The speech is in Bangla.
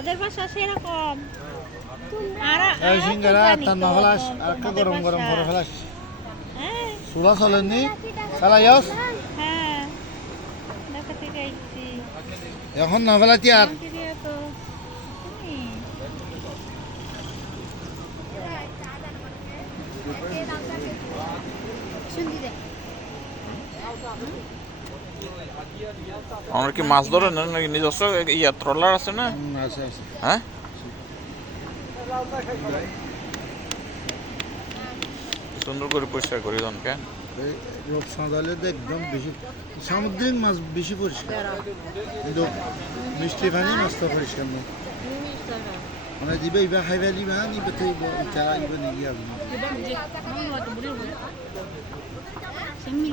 ওদের ভাষা সেরকম এই সিঙ্গারা তার না ফেলাস আর একটা গরম গরম করে ফেলাস চুলা চলেননি চালাইস হ্যাঁ দেখা থেকে আইছি এখন না ফেলাতি আর তো আমার কি মাছ ধরে না নাকি নিজস্ব ইয়া ট্রলার আছে না আছে আছে হ্যাঁ সুন্দর করে পরিষ্কার করি জনকে লোক সাঁদালে তো একদম বেশি সামুদ্রিক মাছ বেশি পরিষ্কার কিন্তু মিষ্টি পানি মাছটা পরিষ্কার না মানে দিবে ইবা খাইবা দিবা নিবে তো ইটা ইবা নিবি আর Semmi,